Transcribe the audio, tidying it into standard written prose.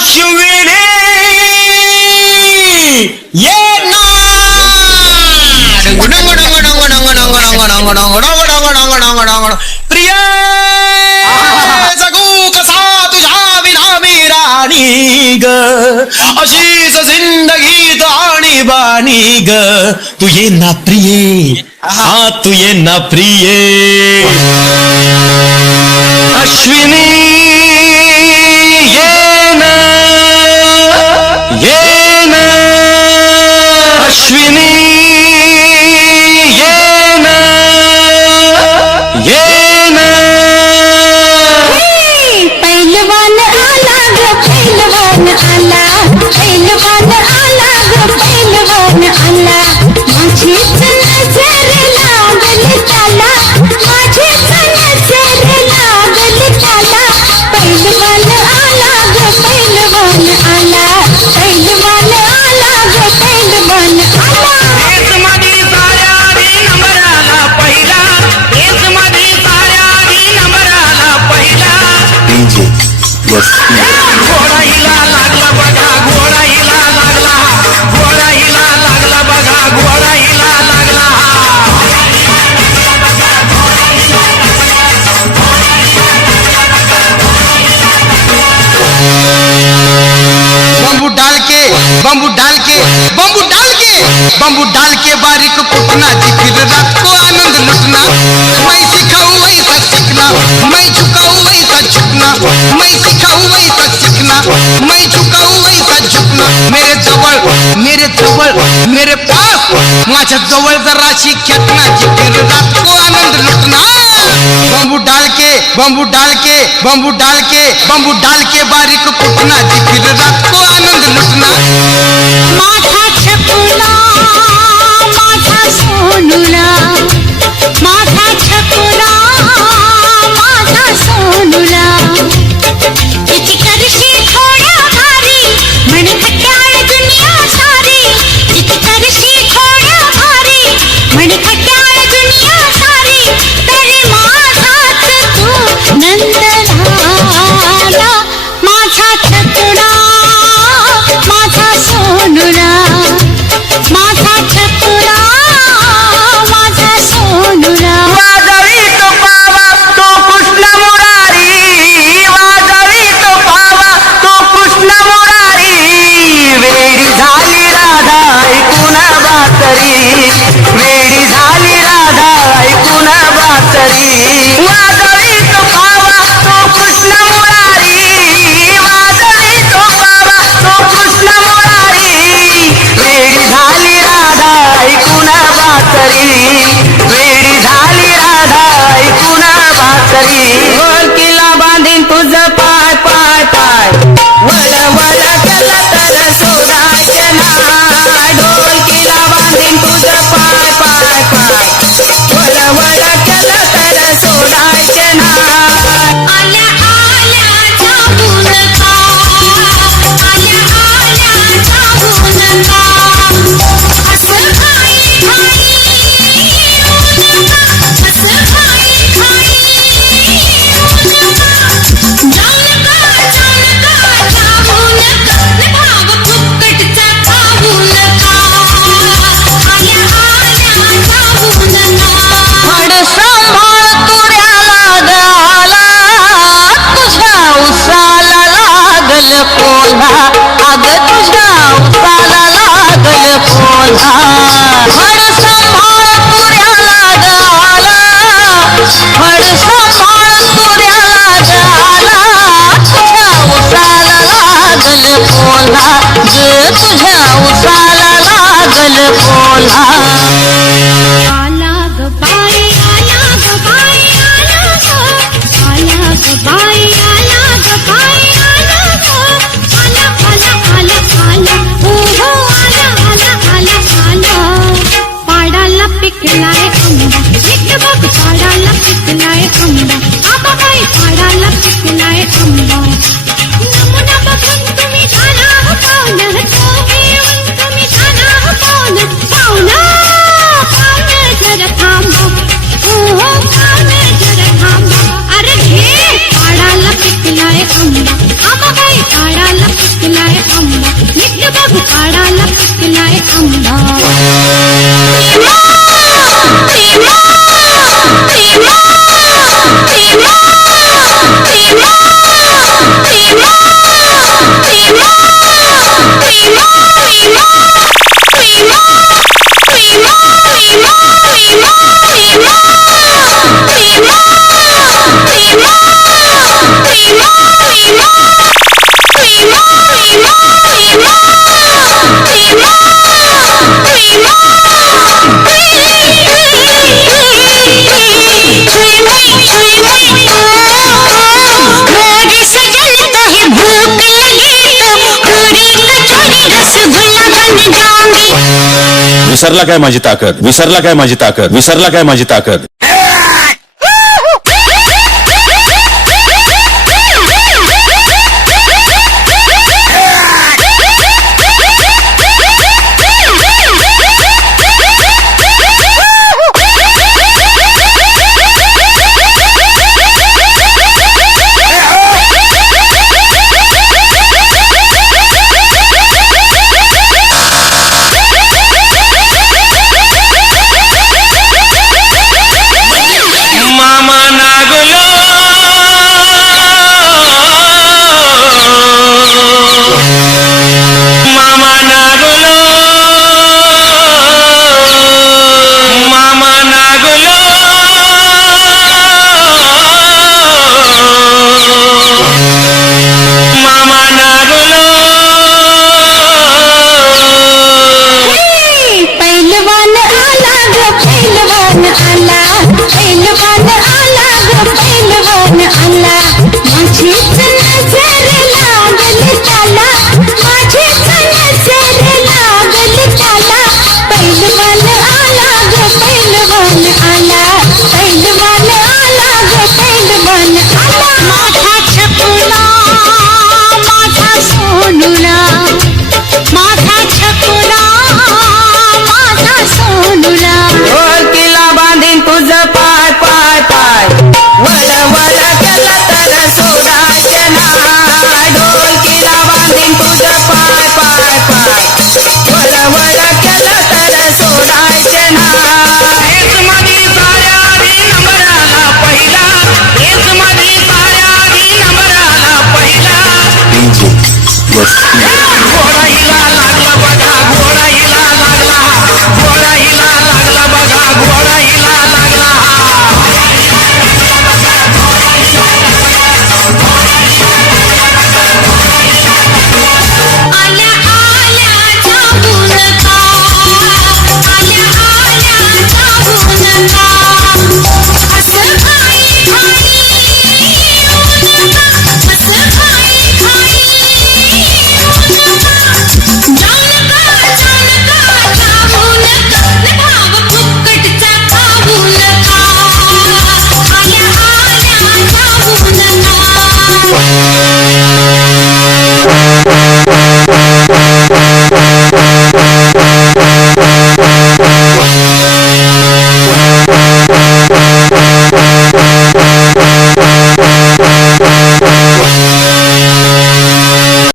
अश्विनी ये प्रिय जगू कसा तुझ्या विना मी राणी ग अशीच जिंदगीत आणि बाणी ग तू ये ना प्रिये हा तू ये ना प्रिये अश्विनी ये ना अश्विनी पैलवान आला ग पैलवान आला पैलवान आला ग पैलवान आला माझीच नजर लागल त्याला माझीच नजर लागल त्याला पैलवान आला ग पैलवान आला पैलवान आला ग पैलवान आला तेच मधी साऱ्यानी नंबराला पहिला तेच मधी साऱ्यानी नंबराला पहिला घोडाईला लागला बघा घोडाईला लागला घोडाईला लागला बघा घोडाईला लागला बम्बू डाल के बम्बू डाल के बम्बू डाल के बम्बू डाल के बारीक कुटना जी फिर रात को आनंद लुटना मैं सिखाऊं वैसा सीखना मैं झुकाऊं वैसा झुकना मैं सिखाऊं वैसा सीखना मैं झुकाऊं वैसा झुकना मेरे जवळ मेरे पास माझ्या जवळ जराशी खेतना जी फिर रात को आनंद लुटना बम्बू डाल के बम्बू डाल के बम्बू डाल के बम्बू डाल के बारीक कुटना जी फिर रात को आनंद लुटना माझा छकुला माझा सोनुला माझा छकुला माझा सोनुला किती करशी थोड्या भारी म्हण खट्याळ दुनिया सारी किती करशी थोड्या भारी म्हण खट्याळ दुनिया सारी तरी माझाच तू नंदलाला माझा छकुला माझा सोनुला माझा छकुला माझा सोनुला वाजवी तो पावा तो कृष्ण मुरारी वाजवी तो पावा तो कृष्ण मुरारी वेडी झाली राधा ऐकून बातरी वेडी झाली राधा ऐकून बातरी वाजवी तो पावा तो कृष्ण मुरारी वाजवी तो पावा तो कृष्ण मुरारी वेडी झाली राधा ऐकून बातरी वेडी झाली राधा ऐकून बातरी ढोलकीला बांधीन तुझं पाय पाय पाय वळ वळ केलं तर सोडायचे नाय ढोलकीला बांधीन तुझं पाय पाय पाय वळ वळ केलं तर सोडायचे नाय आल्या आल्या जाऊ नका आल्या आल्या जाऊ नका असं घाई घाई येऊ नका असं घाई घाई येऊ नका जाऊ नका जाऊ नका भाव फुकटचा खाऊ नका आल्या आल्या जाऊ नका फड सांभाळ तुऱ्याला गाला तुझ्या उसाला लागल कोल्हा अग तुझ्या उसाला लागल कोल्हा फड सांभाळ तुऱ्याला गाला फड सांभाळ तुऱ्याला गाला तुझ्या उसाला लागल कोल्हा ग तुझ्या उसाला लागल कोल्हा आला ग बाई आला ग बाई आला ग आला ग बाई आला ग बाई आला ग आला आला आला आला हो हो आला आला आला आला पाडाला पिकलाय आंबा एक बघ पाडाला पिकलाय आंबा आबा बाई पाडाला पिकलाय आंबा नमुना बघून तुम्ही झाला हो पाहुणा तो घेऊन तुम्ही झाला हो पाहुणा पाहुणा आंबा विसरला काय माझी ताकद, विसरला काय माझी ताकद, विसरला काय माझी ताकद.